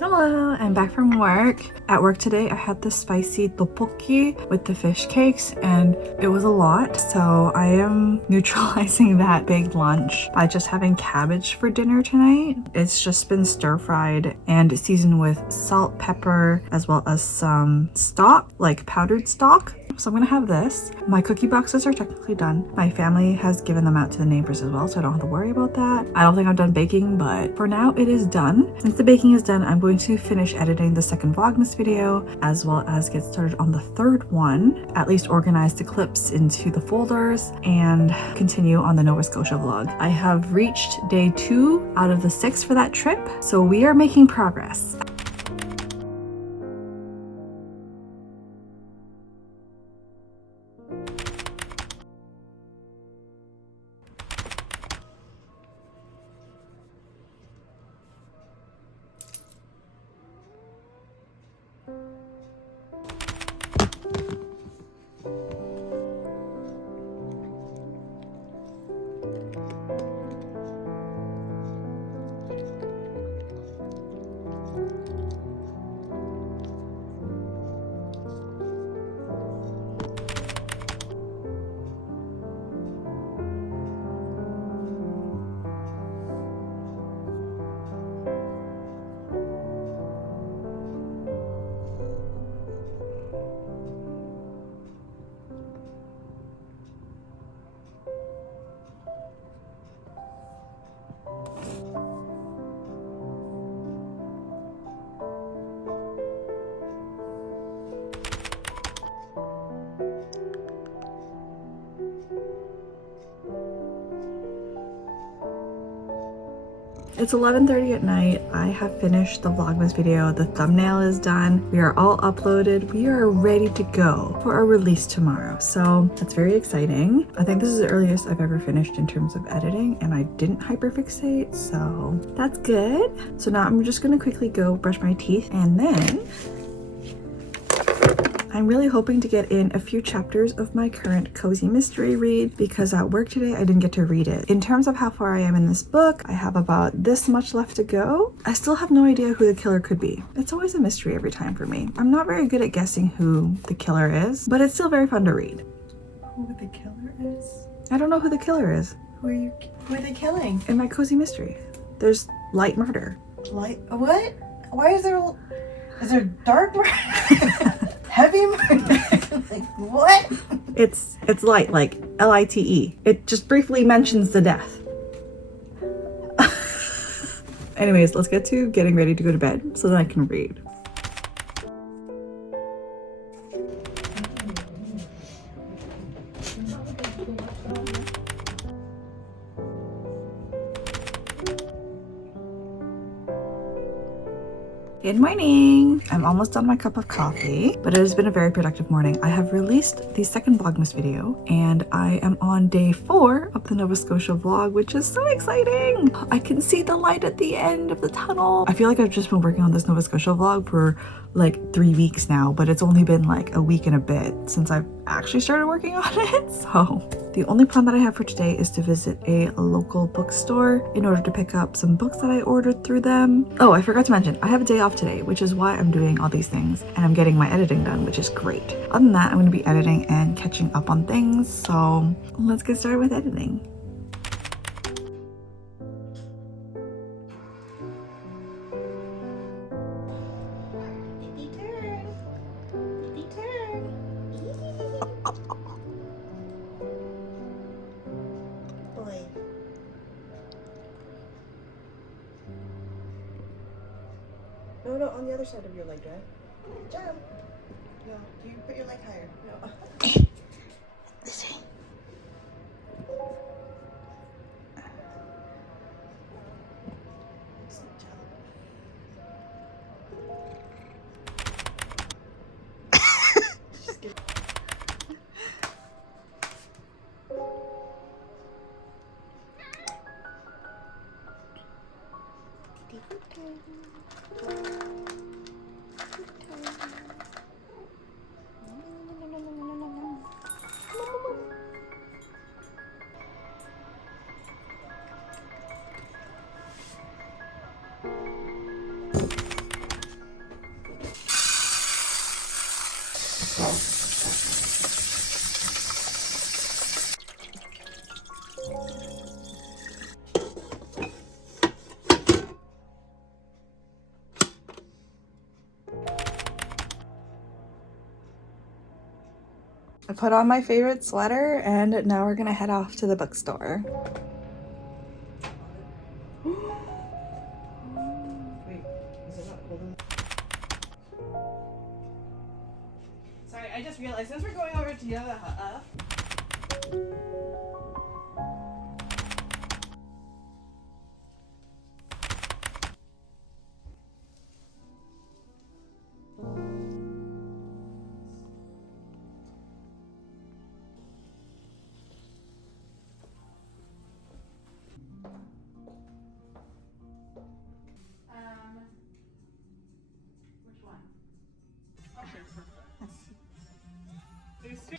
Hello, I'm back from work. At work today, I had the spicy tteokbokki with the fish cakes, and it was a lot. So I am neutralizing that big lunch by just having cabbage for dinner tonight. It's just been stir-fried and seasoned with salt, pepper, as well as some stock, like powdered stock. So I'm gonna have this. My cookie boxes are technically done. My family has given them out to the neighbors as well, so I don't have to worry about that. I don't think I'm done baking, but for now it is done. Since the baking is done, I'm going to finish editing the second Vlogmas video, as well as get started on the third one, at least organize the clips into the folders, and continue on the Nova Scotia vlog. I have reached day 2 out of the 6 for that trip, so we are making progress. It's 11:30 at night. I have finished the Vlogmas video. The thumbnail is done. We are all uploaded. We are ready to go for a release tomorrow. So that's very exciting. I think this is the earliest I've ever finished in terms of editing, and I didn't hyperfixate, so that's good. So now I'm just gonna quickly go brush my teeth, and then I'm really hoping to get in a few chapters of my current cozy mystery read, because at work today I didn't get to read it. In terms of how far I am in this book, I have about this much left to go. I still have no idea who the killer could be. It's always a mystery every time for me. I'm not very good at guessing who the killer is, but it's still very fun to read. Who the killer is? I don't know who the killer is. Who are they killing? In my cozy mystery, there's light murder. Light? What? Why is there dark murder? Heavy murder? Like, what? It's light, like L-I-T-E. It just briefly mentions the death. Anyways, let's get to getting ready to go to bed so that I can read. Good morning! I'm almost done my cup of coffee, but it has been a very productive morning. I have released the second Vlogmas video, and I am on day 4 of the Nova Scotia vlog, which is so exciting! I can see the light at the end of the tunnel. I feel like I've just been working on this Nova Scotia vlog for like 3 weeks now, but it's only been like a week and a bit since I've actually started working on it. So the only plan that I have for today is to visit a local bookstore in order to pick up some books that I ordered through them. Oh, I forgot to mention, I have a day off today, which is why I'm doing all these things, and I'm getting my editing done, which is great. Other than that, I'm going to be editing and catching up on things, so let's get started with editing. No, on the other side of your leg, right? Jump. No, you put your leg higher. No. This way. put on my favorite sweater and now we're gonna head off to the bookstore. Wait, is it not cold enough? Sorry, I just realized since we're going over to the other which one? Okay, perfect. There's three.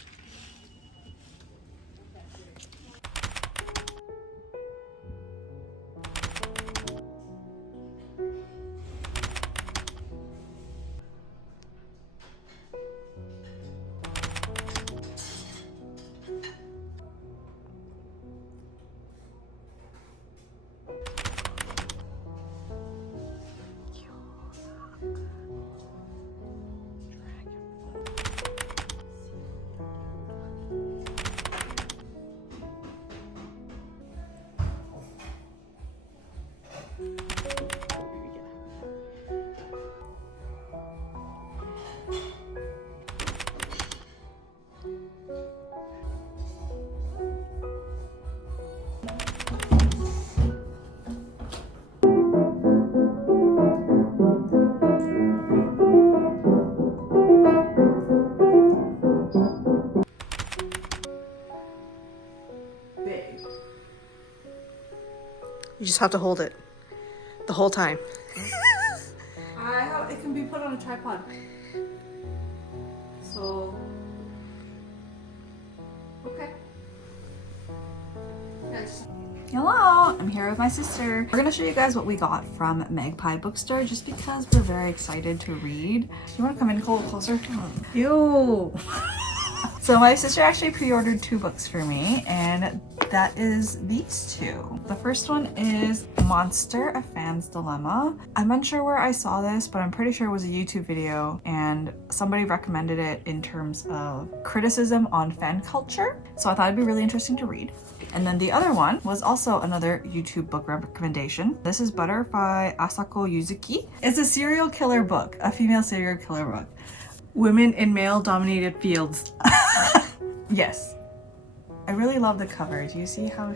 Big. You just have to hold it the whole time. It can be put on a tripod. So, okay. Yes. Hello, I'm here with my sister. We're gonna show you guys what we got from Magpie Bookstore just because we're very excited to read. You wanna come in a little closer? Ew. So my sister actually pre-ordered 2 books for me, and that is these 2. The first one is Monster, A Fan's Dilemma. I'm unsure where I saw this, but I'm pretty sure it was a YouTube video and somebody recommended it in terms of criticism on fan culture. So I thought it'd be really interesting to read. And then the other one was also another YouTube book recommendation. This is Butter by Asako Yuzuki. It's a serial killer book, a female serial killer book. Women in male-dominated fields. Yes. I really love the cover. Do you see how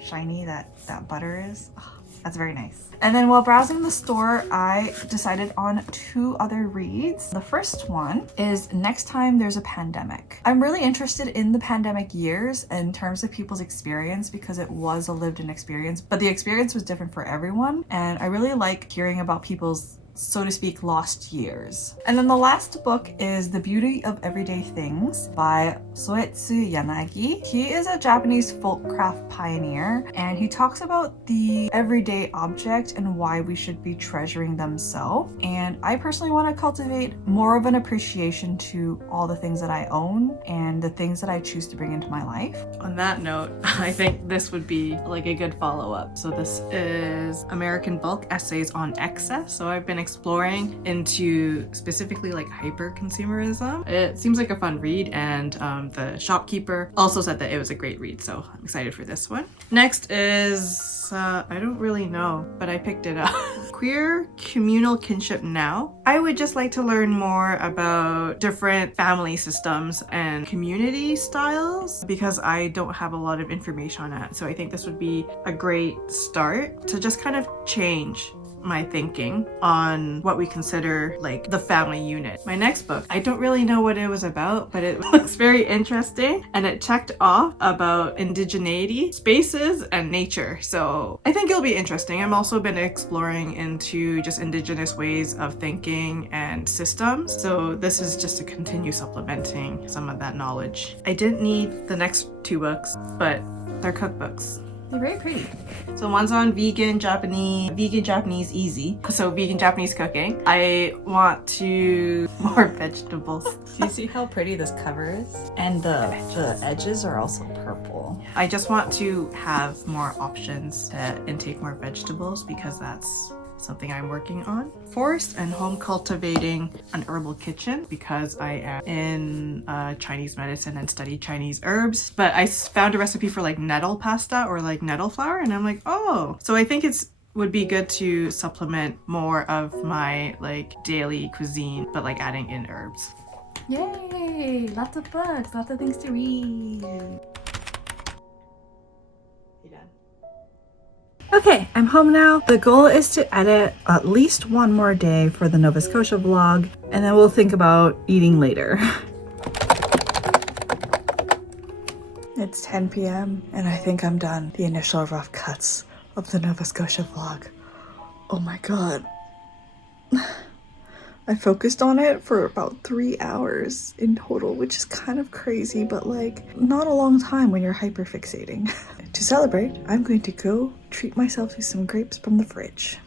shiny that butter is? Oh, that's very nice. And then while browsing the store, I decided on 2 other reads. The first one is Next Time There's a Pandemic. I'm really interested in the pandemic years in terms of people's experience because it was a lived-in experience, but the experience was different for everyone. And I really like hearing about people's, so to speak, lost years. And then the last book is The Beauty of Everyday Things by Soetsu Yanagi. He is a Japanese folk craft pioneer, and he talks about the everyday object and why we should be treasuring them so. And I personally want to cultivate more of an appreciation to all the things that I own and the things that I choose to bring into my life. On that note, I think this would be like a good follow-up. So this is American Bulk Essays on Excess. So I've been exploring into specifically like hyper consumerism. It seems like a fun read, and the shopkeeper also said that it was a great read, so I'm excited for this one. Next is I don't really know, but I picked it up. Queer Communal Kinship Now. I would just like to learn more about different family systems and community styles because I don't have a lot of information on that. So I think this would be a great start to just kind of change my thinking on what we consider like the family unit. My next book, I don't really know what it was about, but it looks very interesting and it checked off about indigeneity, spaces, and nature. So I think it'll be interesting. I've also been exploring into just indigenous ways of thinking and systems. So this is just to continue supplementing some of that knowledge. I didn't need the next 2 books, but they're cookbooks. They're very pretty. So one's on vegan Japanese easy. So vegan Japanese cooking. I want to more vegetables. Do you see how pretty this cover is? And the edges are also purple. I just want to have more options to intake more vegetables because that's something I'm working on. Forest and home cultivating an herbal kitchen because I am in Chinese medicine and study Chinese herbs. But I found a recipe for like nettle pasta or like nettle flour, and I'm like, oh. So I think would be good to supplement more of my like daily cuisine, but like adding in herbs. Yay! Lots of books, lots of things to read. You done? Okay, I'm home now. The goal is to edit at least one more day for the Nova Scotia vlog, and then we'll think about eating later. It's 10 p.m. and I think I'm done. The initial rough cuts of the Nova Scotia vlog. Oh my god. I focused on it for about 3 hours in total, which is kind of crazy, but like not a long time when you're hyperfixating. To celebrate, I'm going to go treat myself to some grapes from the fridge.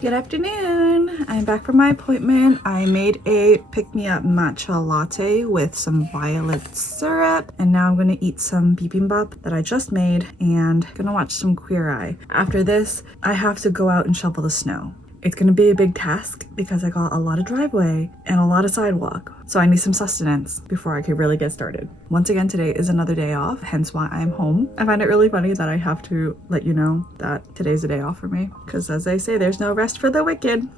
Good afternoon. I'm back from my appointment. I made a pick-me-up matcha latte with some violet syrup, and now I'm gonna eat some bibimbap that I just made and gonna watch some Queer Eye. After this, I have to go out and shovel the snow. It's gonna be a big task because I got a lot of driveway and a lot of sidewalk, so I need some sustenance before I can really get started. Once again, today is another day off, hence why I'm home. I find it really funny that I have to let you know that today's a day off for me, because as they say, there's no rest for the wicked.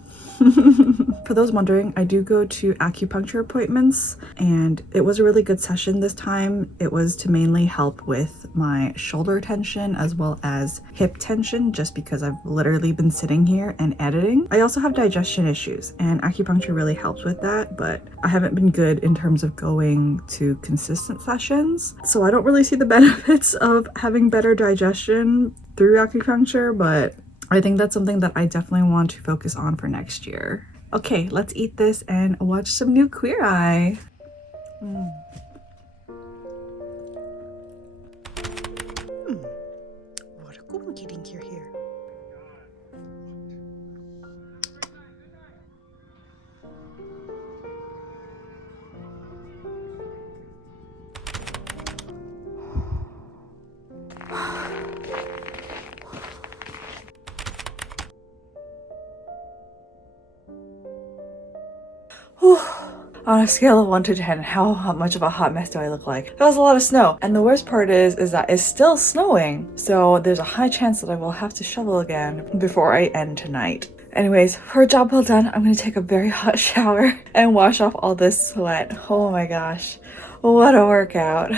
for those wondering, I do go to acupuncture appointments, and it was a really good session this time. It was to mainly help with my shoulder tension as well as hip tension, just because I've literally been sitting here and editing. I also have digestion issues, and acupuncture really helps with that, but I haven't been good in terms of going to consistent sessions. So I don't really see the benefits of having better digestion through acupuncture, but I think that's something that I definitely want to focus on for next year. Okay, let's eat this and watch some new Queer Eye. What a good getting here. On a scale of 1 to 10, how much of a hot mess do I look like? That was a lot of snow. And the worst part is that it's still snowing. So there's a high chance that I will have to shovel again before I end tonight. Anyways, for a job well done, I'm gonna take a very hot shower and wash off all this sweat. Oh my gosh, what a workout.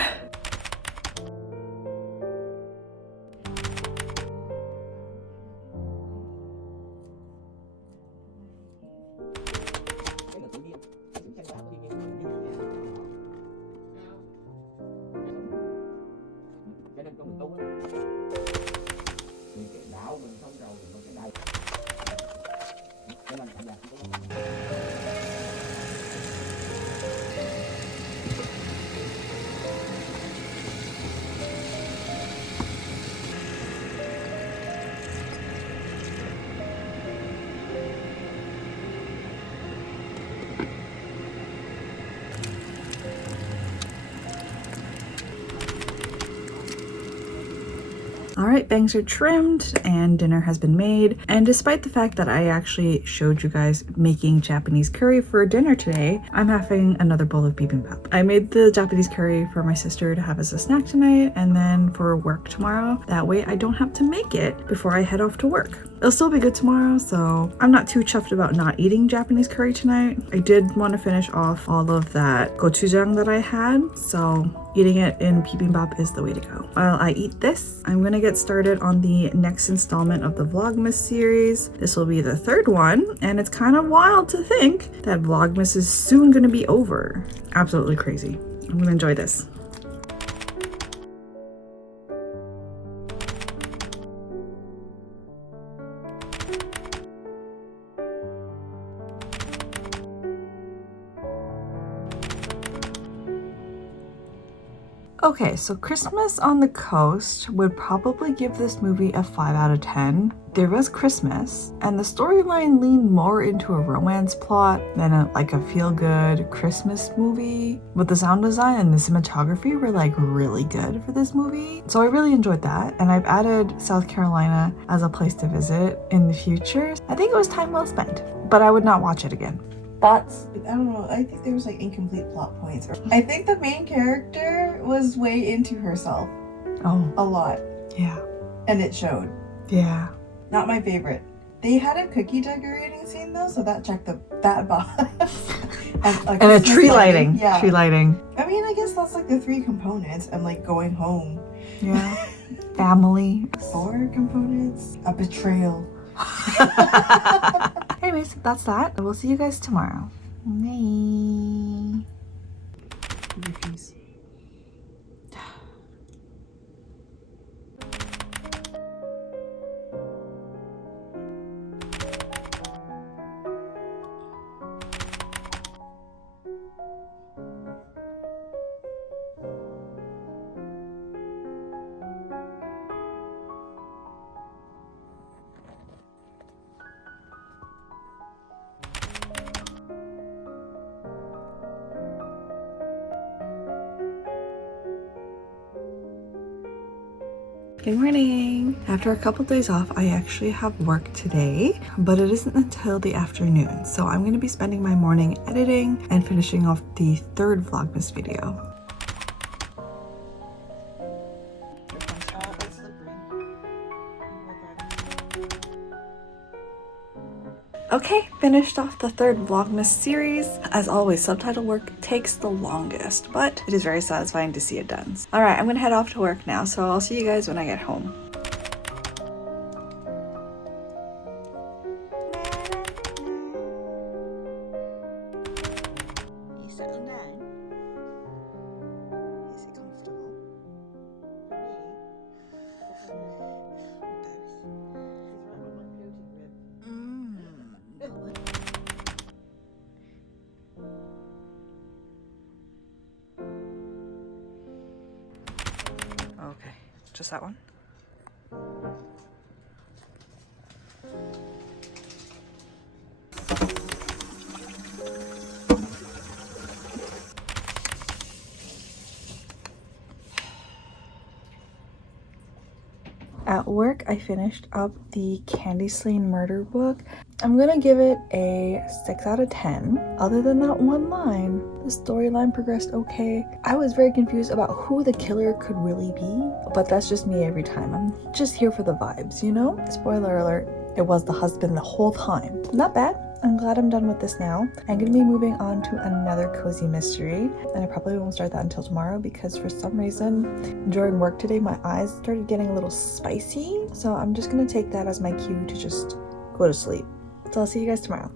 Alright, bangs are trimmed and dinner has been made, and despite the fact that I actually showed you guys making Japanese curry for dinner today, I'm having another bowl of bibimbap. I made the Japanese curry for my sister to have as a snack tonight and then for work tomorrow. That way I don't have to make it before I head off to work. It'll still be good tomorrow, so I'm not too chuffed about not eating Japanese curry tonight. I did want to finish off all of that gochujang that I had, so eating it in bibimbap is the way to go. While I eat this, I'm gonna get started on the next installment of the Vlogmas series. This will be the third one, and it's kind of wild to think that Vlogmas is soon gonna be over. Absolutely crazy. I'm gonna enjoy this. Okay, so Christmas on the Coast would probably give this movie a 5 out of 10. There was Christmas, and the storyline leaned more into a romance plot than a feel-good Christmas movie. But the sound design and the cinematography were like really good for this movie. So I really enjoyed that, and I've added South Carolina as a place to visit in the future. I think it was time well spent, but I would not watch it again. Thoughts? I don't know, I think there was like incomplete plot points. I think the main character was way into herself Oh, a lot, yeah. and it showed. Yeah. Not my favorite. They had a cookie decorating scene though, so that checked that box. And a tree lighting. Yeah. Tree lighting. I mean, I guess that's like the 3 components, and like going home. Yeah. Family. 4 components. A betrayal. Anyways, that's that. We'll see you guys tomorrow. Bye. Refuse. Good morning. After a couple days off, I actually have work today, but it isn't until the afternoon. So I'm going to be spending my morning editing and finishing off the 3rd Vlogmas video. Okay, finished off the third Vlogmas series. As always, subtitle work takes the longest, but it is very satisfying to see it done. Alright, I'm gonna head off to work now, so I'll see you guys when I get home. You settled down? Is it comfortable? For me? Okay, just that one? At work, I finished up the Candy Slain murder book. I'm gonna give it a 6 out of 10. Other than that one line, the storyline progressed okay. I was very confused about who the killer could really be, but that's just me every time. I'm just here for the vibes, you know? Spoiler alert, it was the husband the whole time. Not bad. I'm glad I'm done with this now. I'm gonna be moving on to another cozy mystery, and I probably won't start that until tomorrow because for some reason during work today my eyes started getting a little spicy, so I'm just gonna take that as my cue to just go to sleep. So I'll see you guys tomorrow.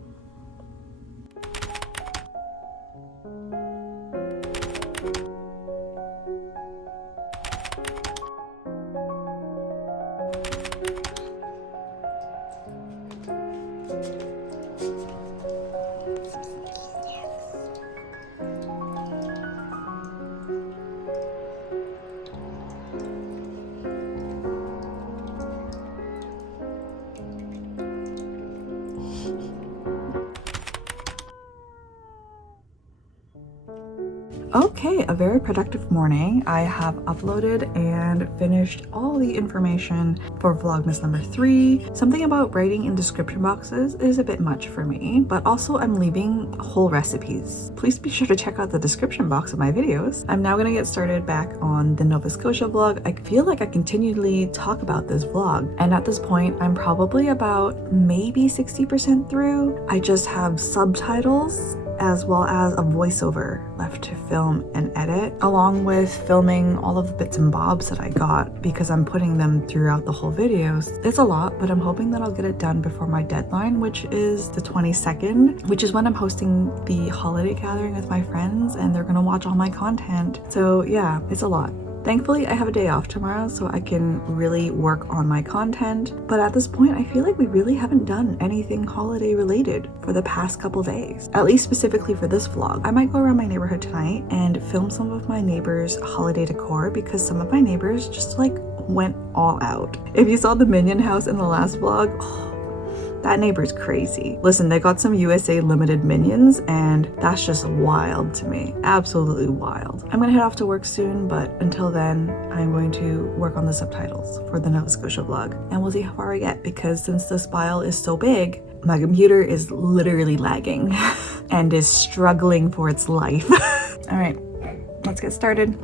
Okay, a very productive morning. I have uploaded and finished all the information for Vlogmas number 3. Something about writing in description boxes is a bit much for me, but also I'm leaving whole recipes. Please be sure to check out the description box of my videos. I'm now gonna get started back on the Nova Scotia vlog. I feel like I continually talk about this vlog, and at this point I'm probably about maybe 60% through. I just have subtitles as well as a voiceover left to film and edit, along with filming all of the bits and bobs that I got because I'm putting them throughout the whole videos. It's a lot, but I'm hoping that I'll get it done before my deadline, which is the 22nd, which is when I'm hosting the holiday gathering with my friends and they're gonna watch all my content. So yeah, it's a lot. Thankfully, I have a day off tomorrow so I can really work on my content. But at this point, I feel like we really haven't done anything holiday related for the past couple days, at least specifically for this vlog. I might go around my neighborhood tonight and film some of my neighbors' holiday decor because some of my neighbors just like went all out. If you saw the Minion house in the last vlog, that neighbor's crazy. Listen, they got some USA limited Minions and that's just wild to me. Absolutely wild. I'm gonna head off to work soon, but until then, I'm going to work on the subtitles for the Nova Scotia vlog. And we'll see how far I get because since this file is so big, my computer is literally lagging and is struggling for its life. All right, let's get started.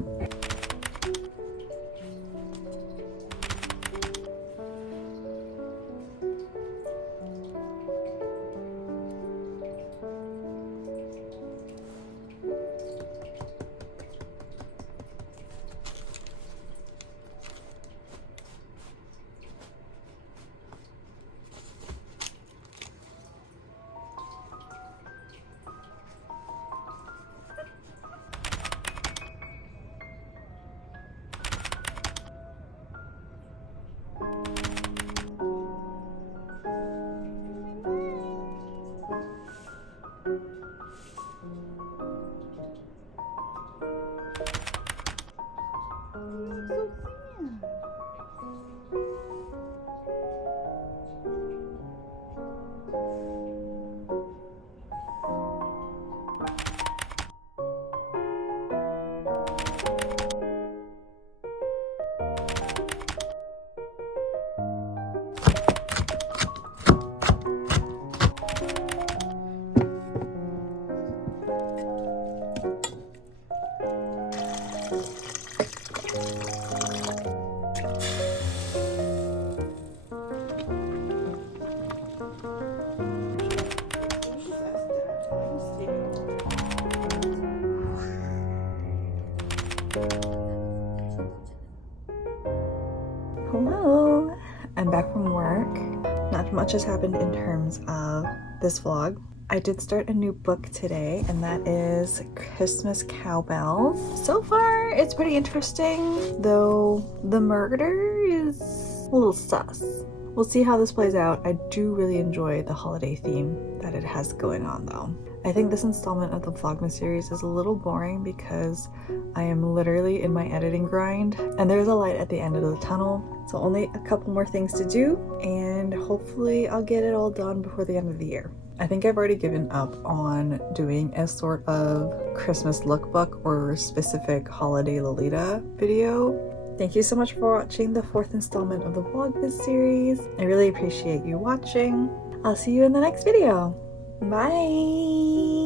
Hello! I'm back from work. Not much has happened in terms of this vlog. I did start a new book today, and that is Christmas Cowbells. So far, it's pretty interesting, though the murder is a little sus. We'll see how this plays out. I do really enjoy the holiday theme that it has going on, though. I think this installment of the Vlogmas series is a little boring because I am literally in my editing grind, and there's a light at the end of the tunnel, so only a couple more things to do, and hopefully I'll get it all done before the end of the year. I think I've already given up on doing a sort of Christmas lookbook or specific holiday Lolita video. Thank you so much for watching the 4th installment of the Vlogmas series. I really appreciate you watching. I'll see you in the next video. Bye!